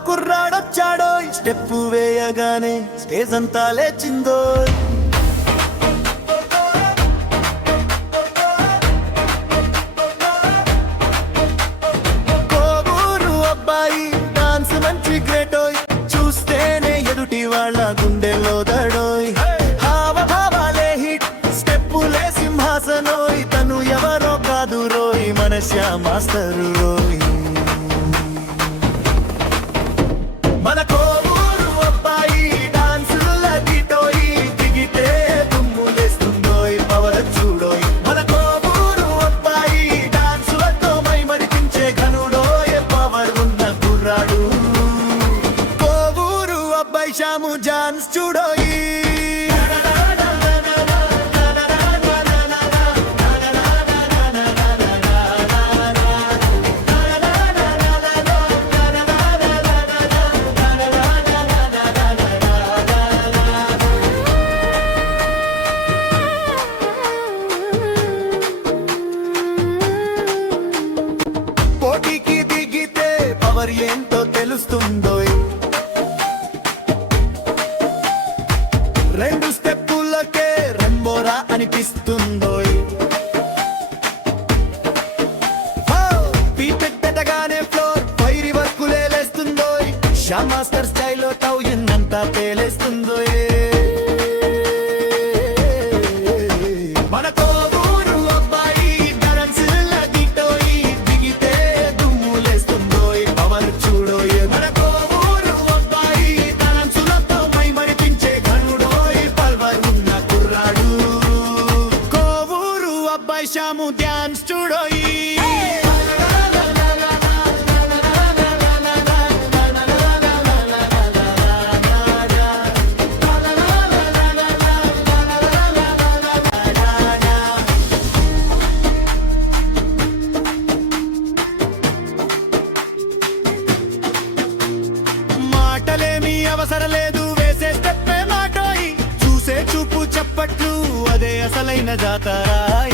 కుర్రాడొచ్చాడో step వేయగానే stage అంతా లేచిందో కోవూరు అబ్బాయి డాన్స్ మంచి గ్రేటోయ్ చూస్తేనే ఎదుటి వాళ్ళ గుండెల్లో దడోయ్ హావభావాలే హిట్ స్టెప్పులే సింహాసనోయ్ తను ఎవరో కాదు రోయ్ మన శ్యామ్ మాస్టరు రోయ్ మన కోవూరు అబ్బాయి డాన్సుల గిటోయి దిగితే దుమ్ములేస్తుందోయ్ పవర్ చూడోయ్ మన కోవూరు అబ్బాయి డాన్సులతో మైమరిపించే ఘనుడోయ్ పవర్ ఉన్న కుర్రాడు కోవూరు అబ్బాయి శ్యాము డాన్స్ చూడోయి పోటీకి దిగితే పవర్ ఏంటో తెలుస్తుందో రెండు స్టెప్పులకే రెంబోరా అనిపిస్తుందో పెట్టగానే ఫ్లోర్ పైరి వర్కులే లేస్తుందో శ్యామ్ మాస్టర్ స్టైల్లో టౌ ఎన్నంతా పేలేస్తుందో మన కోవూరు అబ్బాయి డాన్సుల గిటోయి దిగితే దుమ్ములేస్తుందో పవర్ చూడోయ్ మన కోవూరు అబ్బాయి డాన్సులతో మైమరిపించే ఘనుడోయ్ పవర్ ఉన్న కుర్రాడు కోవూరు అబ్బాయి శ్యాము డాన్స్ చూడోయి మాటలేమీ అవసరం లేదు వేసే స్టెప్పే మాటోయి చూసే చూపు చప్పట్లు అదే అసలైన జాతర